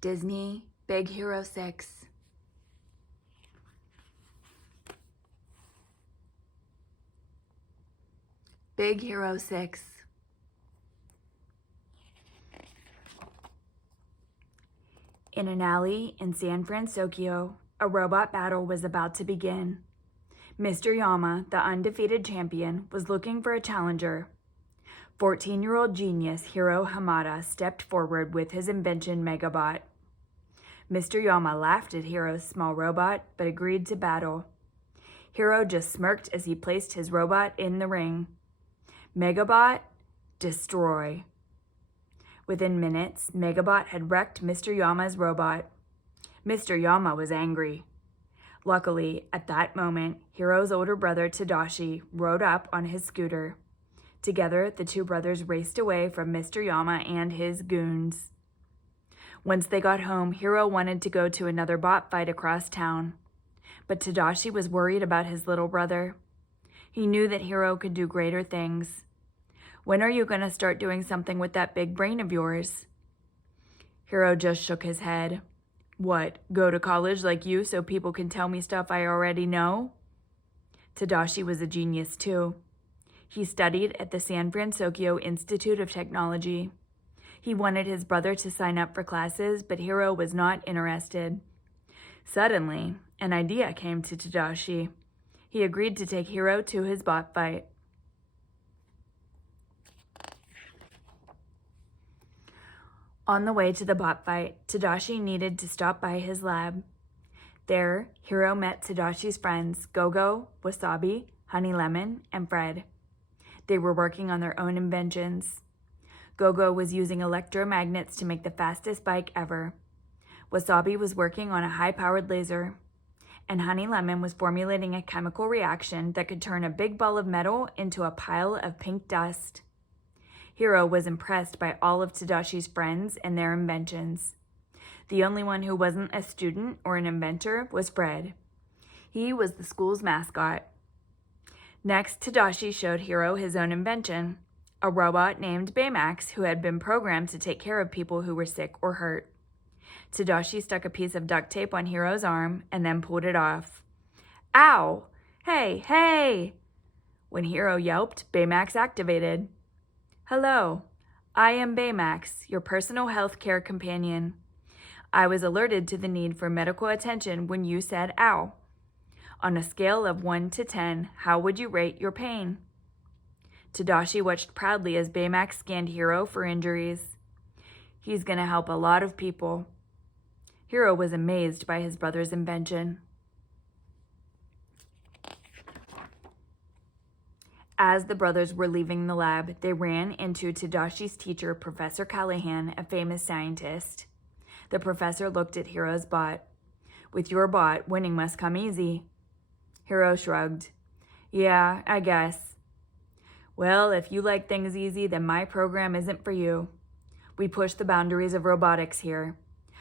Disney Big Hero 6. Big Hero 6. In an alley in San Francisco, a robot battle was about to begin. Mr. Yama, the undefeated champion, was looking for a challenger. 14-year-old genius Hiro Hamada stepped forward with his invention Megabot. Mr. Yama laughed at Hiro's small robot, but agreed to battle. Hiro just smirked as he placed his robot in the ring. Megabot, destroy. Within minutes, Megabot had wrecked Mr. Yama's robot. Mr. Yama was angry. Luckily, at that moment, Hiro's older brother Tadashi rode up on his scooter. Together, the two brothers raced away from Mr. Yama and his goons. Once they got home, Hiro wanted to go to another bot fight across town. But Tadashi was worried about his little brother. He knew that Hiro could do greater things. When are you going to start doing something with that big brain of yours? Hiro just shook his head. What, go to college like you so people can tell me stuff I already know? Tadashi was a genius too. He studied at the San Francisco Institute of Technology. He wanted his brother to sign up for classes, but Hiro was not interested. Suddenly, an idea came to Tadashi. He agreed to take Hiro to his bot fight. On the way to the bot fight, Tadashi needed to stop by his lab. There, Hiro met Tadashi's friends, Gogo, Wasabi, Honey Lemon, and Fred. They were working on their own inventions. Gogo was using electromagnets to make the fastest bike ever. Wasabi was working on a high-powered laser. And Honey Lemon was formulating a chemical reaction that could turn a big ball of metal into a pile of pink dust. Hiro was impressed by all of Tadashi's friends and their inventions. The only one who wasn't a student or an inventor was Fred. He was the school's mascot. Next, Tadashi showed Hiro his own invention, a robot named Baymax who had been programmed to take care of people who were sick or hurt. Tadashi stuck a piece of duct tape on Hiro's arm and then pulled it off. Ow! Hey, hey! When Hiro yelped, Baymax activated. Hello, I am Baymax, your personal health care companion. I was alerted to the need for medical attention when you said ow. On a scale of 1 to 10, how would you rate your pain? Tadashi watched proudly as Baymax scanned Hiro for injuries. He's gonna help a lot of people. Hiro was amazed by his brother's invention. As the brothers were leaving the lab, they ran into Tadashi's teacher, Professor Callahan, a famous scientist. The professor looked at Hiro's bot. With your bot, winning must come easy. Hiro shrugged. Yeah, I guess. Well, if you like things easy, then my program isn't for you. We push the boundaries of robotics here.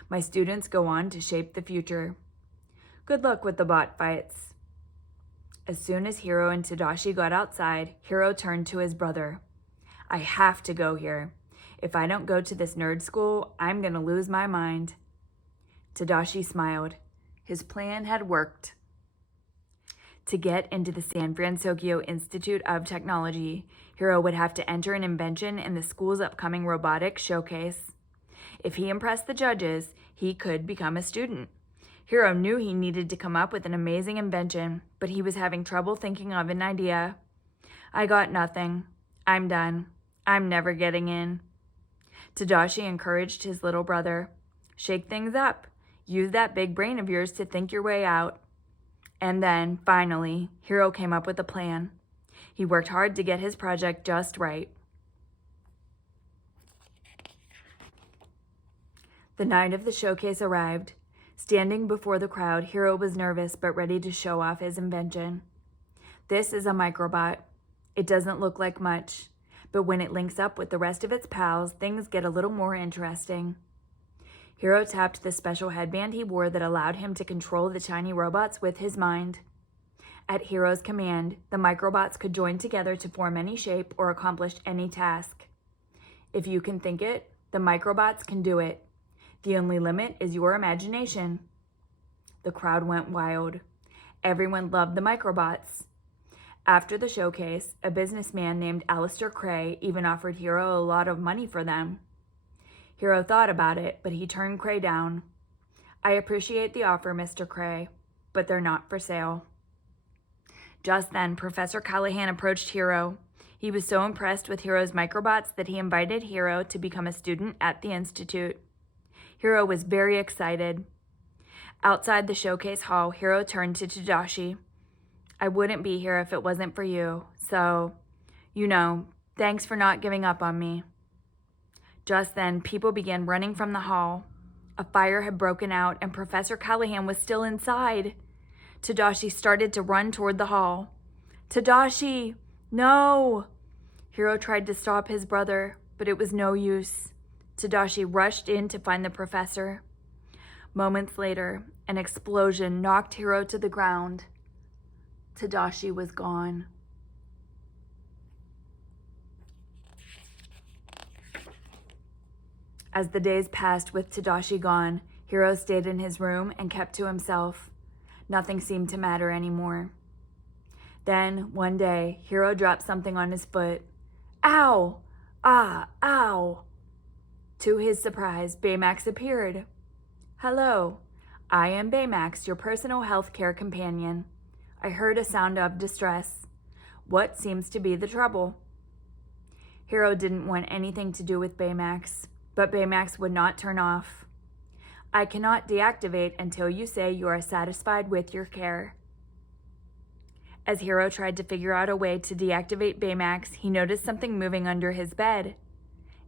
My students go on to shape the future. Good luck with the bot fights. As soon as Hiro and Tadashi got outside, Hiro turned to his brother. I have to go here. If I don't go to this nerd school, I'm going to lose my mind. Tadashi smiled. His plan had worked. To get into the San Francisco Institute of Technology, Hiro would have to enter an invention in the school's upcoming robotics showcase. If he impressed the judges, he could become a student. Hiro knew he needed to come up with an amazing invention, but he was having trouble thinking of an idea. I got nothing. I'm done. I'm never getting in. Tadashi encouraged his little brother. Shake things up. Use that big brain of yours to think your way out. And then, finally, Hiro came up with a plan. He worked hard to get his project just right. The night of the showcase arrived. Standing before the crowd, Hiro was nervous but ready to show off his invention. This is a microbot. It doesn't look like much, but when it links up with the rest of its pals, things get a little more interesting. Hiro tapped the special headband he wore that allowed him to control the tiny robots with his mind. At Hiro's command, the microbots could join together to form any shape or accomplish any task. If you can think it, the microbots can do it. The only limit is your imagination. The crowd went wild. Everyone loved the microbots. After the showcase, a businessman named Alistair Cray even offered Hero a lot of money for them. Hero thought about it, but he turned Cray down. "I appreciate the offer, Mr. Cray, but they're not for sale." Just then, Professor Callahan approached Hero. He was so impressed with Hero's microbots that he invited Hero to become a student at the Institute. Hero was very excited. Outside the showcase hall, Hero turned to Tadashi. "I wouldn't be here if it wasn't for you, so, thanks for not giving up on me." Just then, people began running from the hall. A fire had broken out, and Professor Callahan was still inside. Tadashi started to run toward the hall. "Tadashi, no!" Hero tried to stop his brother, but it was no use. Tadashi rushed in to find the professor. Moments later, an explosion knocked Hero to the ground. Tadashi was gone. As the days passed with Tadashi gone, Hero stayed in his room and kept to himself. Nothing seemed to matter anymore. Then, one day, Hero dropped something on his foot. "Ow! Ah, ow!" To his surprise, Baymax appeared. "Hello, I am Baymax, your personal health care companion. I heard a sound of distress. What seems to be the trouble?" Hero didn't want anything to do with Baymax, but Baymax would not turn off. "I cannot deactivate until you say you are satisfied with your care." As Hero tried to figure out a way to deactivate Baymax, he noticed something moving under his bed.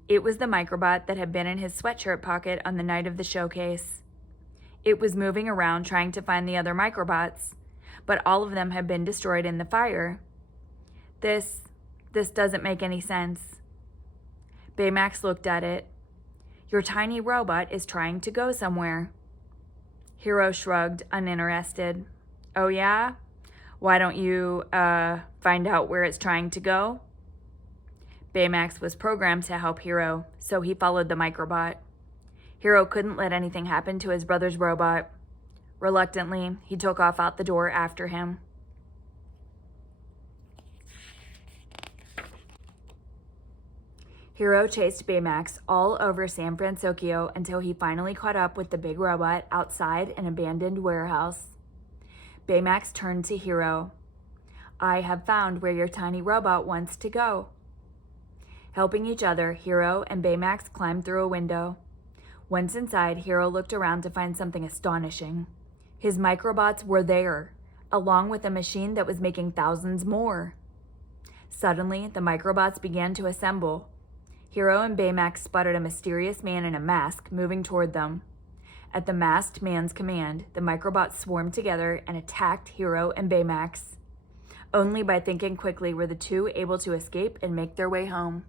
It was the microbot that had been in his sweatshirt pocket on the night of the showcase. It was moving around trying to find the other microbots, but all of them had been destroyed in the fire. This doesn't make any sense. Baymax looked at it. "Your tiny robot is trying to go somewhere." Hero shrugged, uninterested. "Oh yeah? Why don't you, find out where it's trying to go?" Baymax was programmed to help Hero, so he followed the microbot. Hero couldn't let anything happen to his brother's robot. Reluctantly, he took off out the door after him. Hero chased Baymax all over San Francisco until he finally caught up with the big robot outside an abandoned warehouse. Baymax turned to Hero. "I have found where your tiny robot wants to go." Helping each other, Hero and Baymax climbed through a window. Once inside, Hero looked around to find something astonishing. His microbots were there, along with a machine that was making thousands more. Suddenly, the microbots began to assemble. Hero and Baymax spotted a mysterious man in a mask moving toward them. At the masked man's command, the microbots swarmed together and attacked Hero and Baymax. Only by thinking quickly were the two able to escape and make their way home.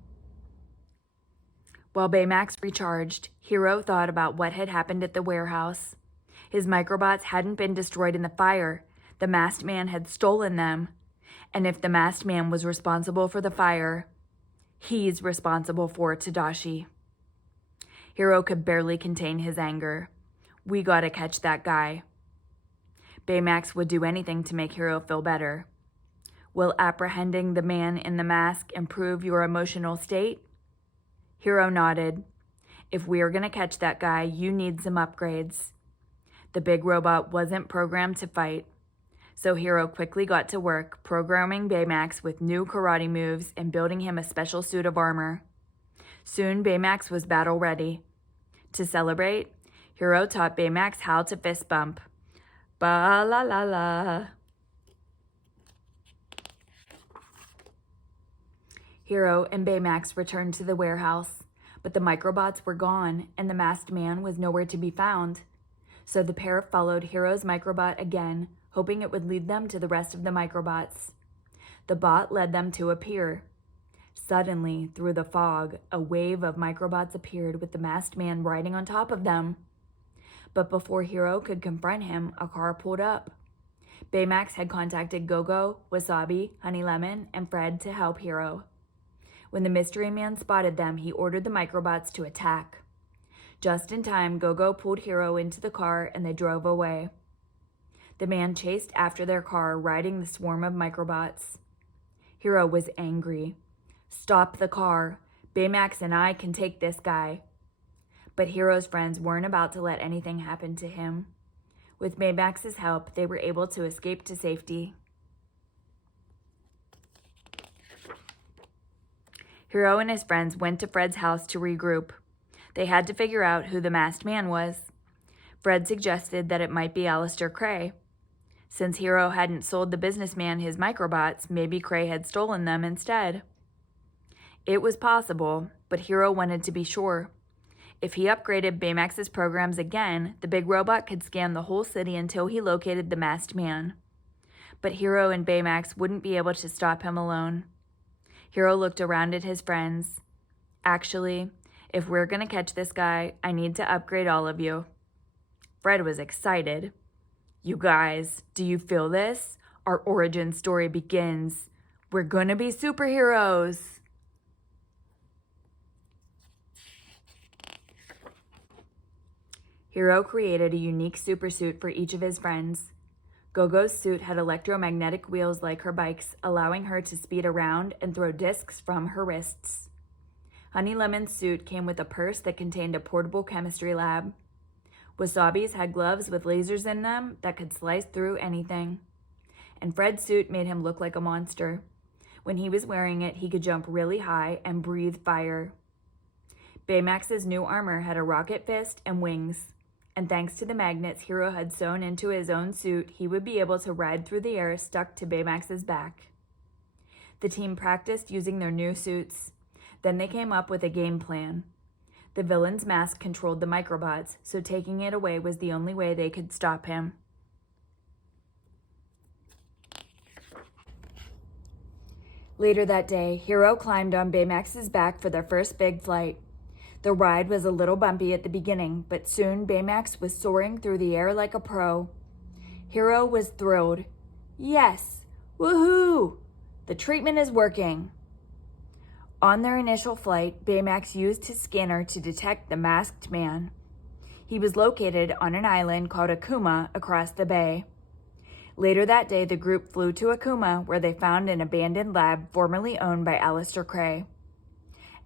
While Baymax recharged, Hero thought about what had happened at the warehouse. His microbots hadn't been destroyed in the fire. The masked man had stolen them. And if the masked man was responsible for the fire, he's responsible for Tadashi. Hero could barely contain his anger. "We gotta catch that guy." Baymax would do anything to make Hero feel better. "Will apprehending the man in the mask improve your emotional state?" Hero nodded. "If we are gonna catch that guy, you need some upgrades." The big robot wasn't programmed to fight, so Hero quickly got to work programming Baymax with new karate moves and building him a special suit of armor. Soon Baymax was battle ready. To celebrate, Hero taught Baymax how to fist bump. Ba la la la. Hero and Baymax returned to the warehouse, but the microbots were gone and the masked man was nowhere to be found. So the pair followed Hero's microbot again, hoping it would lead them to the rest of the microbots. The bot led them to a pier. Suddenly, through the fog, a wave of microbots appeared with the masked man riding on top of them. But before Hero could confront him, a car pulled up. Baymax had contacted Gogo, Wasabi, Honey Lemon, and Fred to help Hero. When the mystery man spotted them, he ordered the microbots to attack. Just in time, Gogo pulled Hiro into the car and they drove away. The man chased after their car, riding the swarm of microbots. Hiro was angry. "Stop the car. Baymax and I can take this guy." But Hiro's friends weren't about to let anything happen to him. With Baymax's help, they were able to escape to safety. Hiro and his friends went to Fred's house to regroup. They had to figure out who the masked man was. Fred suggested that it might be Aleister Cray. Since Hiro hadn't sold the businessman his microbots, maybe Cray had stolen them instead. It was possible, but Hiro wanted to be sure. If he upgraded Baymax's programs again, the big robot could scan the whole city until he located the masked man. But Hiro and Baymax wouldn't be able to stop him alone. Hiro looked around at his friends. "Actually, if we're going to catch this guy, I need to upgrade all of you." Fred was excited. "You guys, do you feel this? Our origin story begins. We're going to be superheroes." Hiro created a unique supersuit for each of his friends. Gogo's suit had electromagnetic wheels like her bikes, allowing her to speed around and throw discs from her wrists. Honey Lemon's suit came with a purse that contained a portable chemistry lab. Wasabi's had gloves with lasers in them that could slice through anything. And Fred's suit made him look like a monster. When he was wearing it, he could jump really high and breathe fire. Baymax's new armor had a rocket fist and wings. And thanks to the magnets Hiro had sewn into his own suit, he would be able to ride through the air stuck to Baymax's back. The team practiced using their new suits. Then they came up with a game plan. The villain's mask controlled the microbots, so taking it away was the only way they could stop him. Later that day, Hiro climbed on Baymax's back for their first big flight. The ride was a little bumpy at the beginning, but soon Baymax was soaring through the air like a pro. Hiro was thrilled. "Yes! Woohoo! The treatment is working." On their initial flight, Baymax used his scanner to detect the masked man. He was located on an island called Akuma across the bay. Later that day, the group flew to Akuma, where they found an abandoned lab formerly owned by Aleister Cray.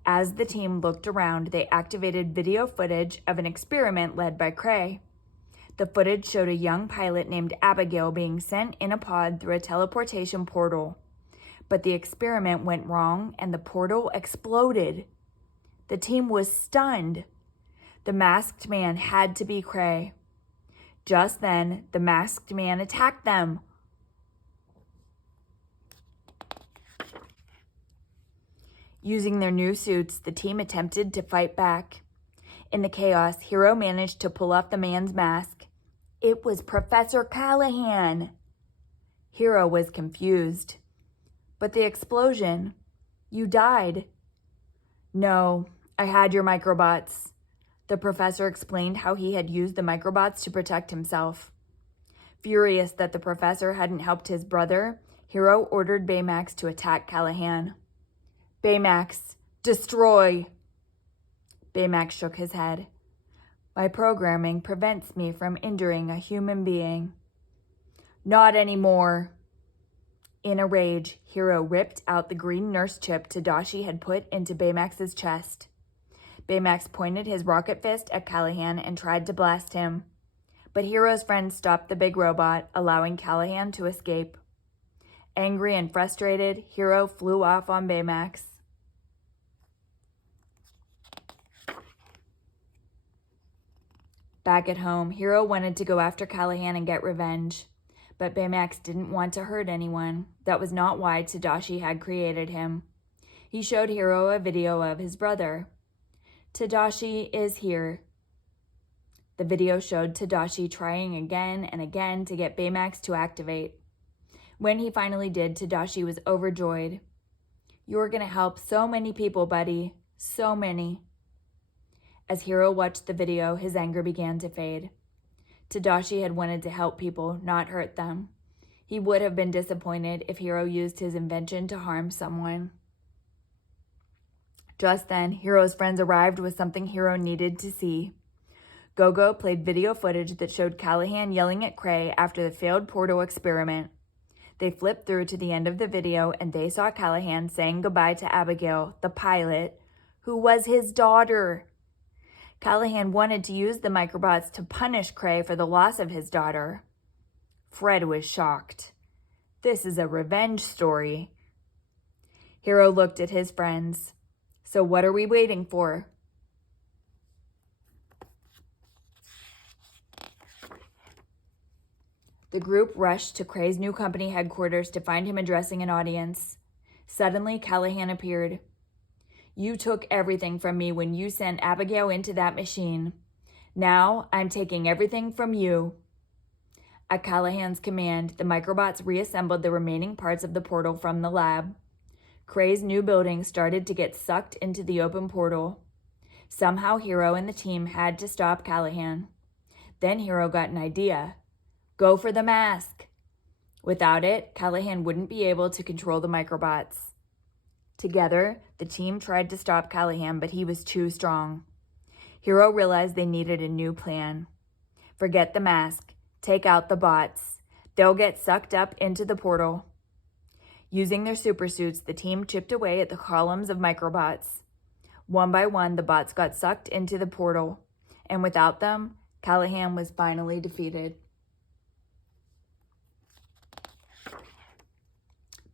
As the team looked around, they activated video footage of an experiment led by Cray. The footage showed a young pilot named Abigail being sent in a pod through a teleportation portal. But the experiment went wrong and the portal exploded. The team was stunned. The masked man had to be Cray. Just then, the masked man attacked them. Using their new suits, the team attempted to fight back. In the chaos, Hiro managed to pull off the man's mask. It was Professor Callahan. Hiro was confused. "But the explosion, you died." "No, I had your microbots." The professor explained how he had used the microbots to protect himself. Furious that the professor hadn't helped his brother, Hiro ordered Baymax to attack Callahan. "Baymax, destroy!" Baymax shook his head. "My programming prevents me from injuring a human being." "Not anymore." In a rage, Hiro ripped out the green nurse chip Tadashi had put into Baymax's chest. Baymax pointed his rocket fist at Callahan and tried to blast him. But Hiro's friend stopped the big robot, allowing Callahan to escape. Angry and frustrated, Hiro flew off on Baymax. Back at home, Hiro wanted to go after Callahan and get revenge. But Baymax didn't want to hurt anyone. That was not why Tadashi had created him. He showed Hiro a video of his brother. "Tadashi is here." The video showed Tadashi trying again and again to get Baymax to activate. When he finally did, Tadashi was overjoyed. "You're gonna help so many people, buddy. So many." As Hiro watched the video, his anger began to fade. Tadashi had wanted to help people, not hurt them. He would have been disappointed if Hiro used his invention to harm someone. Just then, Hiro's friends arrived with something Hiro needed to see. Gogo played video footage that showed Callahan yelling at Cray after the failed portal experiment. They flipped through to the end of the video and they saw Callahan saying goodbye to Abigail, the pilot, who was his daughter. Callahan wanted to use the microbots to punish Cray for the loss of his daughter. Fred was shocked. This is a revenge story. Hiro looked at his friends. So what are we waiting for? The group rushed to Cray's new company headquarters to find him addressing an audience. Suddenly, Callahan appeared. You took everything from me when you sent Abigail into that machine. Now, I'm taking everything from you. At Callahan's command, the microbots reassembled the remaining parts of the portal from the lab. Cray's new building started to get sucked into the open portal. Somehow, Hiro and the team had to stop Callahan. Then Hiro got an idea. Go for the mask. Without it, Callahan wouldn't be able to control the microbots. Together, the team tried to stop Callahan, but he was too strong. Hiro realized they needed a new plan. Forget the mask. Take out the bots. They'll get sucked up into the portal. Using their supersuits, the team chipped away at the columns of microbots. One by one, the bots got sucked into the portal, and without them, Callahan was finally defeated.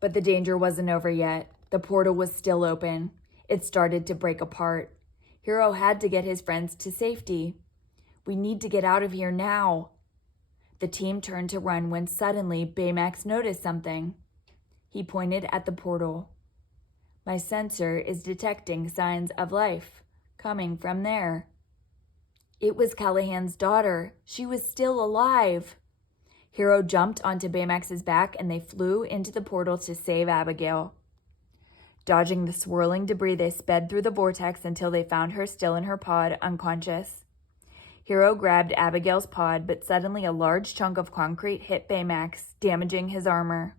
But the danger wasn't over yet. The portal was still open. It started to break apart. Hiro had to get his friends to safety. We need to get out of here now. The team turned to run when suddenly Baymax noticed something. He pointed at the portal. My sensor is detecting signs of life coming from there. It was Callahan's daughter. She was still alive. Hiro jumped onto Baymax's back and they flew into the portal to save Abigail. Dodging the swirling debris, they sped through the vortex until they found her still in her pod, unconscious. Hiro grabbed Abigail's pod, but suddenly a large chunk of concrete hit Baymax, damaging his armor.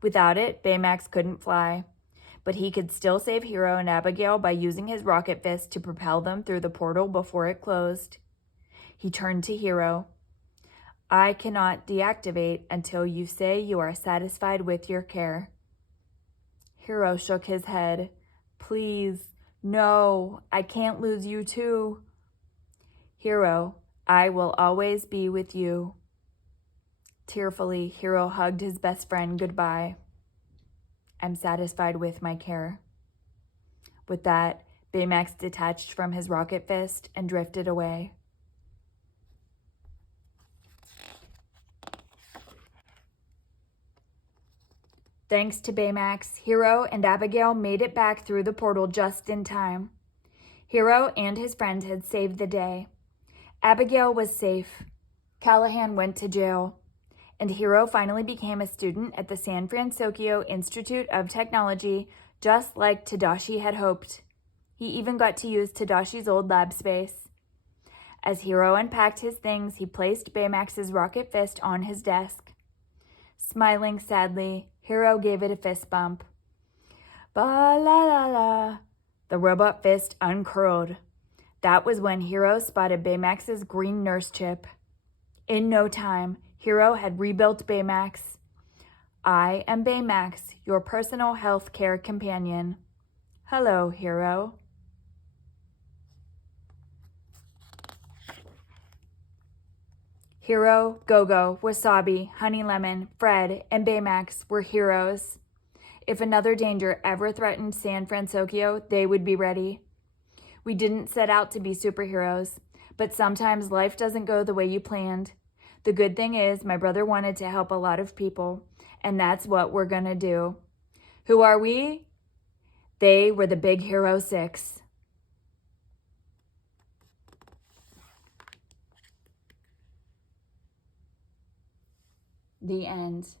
Without it, Baymax couldn't fly, but he could still save Hiro and Abigail by using his rocket fist to propel them through the portal before it closed. He turned to Hiro. I cannot deactivate until you say you are satisfied with your care. Hiro shook his head. Please, no, I can't lose you too. Hiro, I will always be with you. Tearfully, Hiro hugged his best friend goodbye. I'm satisfied with my care. With that, Baymax detached from his rocket fist and drifted away. Thanks to Baymax, Hiro and Abigail made it back through the portal just in time. Hiro and his friends had saved the day. Abigail was safe. Callahan went to jail. And Hiro finally became a student at the San Francisco Institute of Technology, just like Tadashi had hoped. He even got to use Tadashi's old lab space. As Hiro unpacked his things, he placed Baymax's rocket fist on his desk. Smiling sadly, Hiro gave it a fist bump. Ba-la-la-la. The robot fist uncurled. That was when Hiro spotted Baymax's green nurse chip. In no time, Hiro had rebuilt Baymax. I am Baymax, your personal health care companion. Hello, Hiro. Hiro, Gogo, Wasabi, Honey Lemon, Fred, and Baymax were heroes. If another danger ever threatened San Francisco, they would be ready. We didn't set out to be superheroes, but sometimes life doesn't go the way you planned. The good thing is my brother wanted to help a lot of people, and that's what we're gonna do. Who are we? They were the Big Hero 6. The end.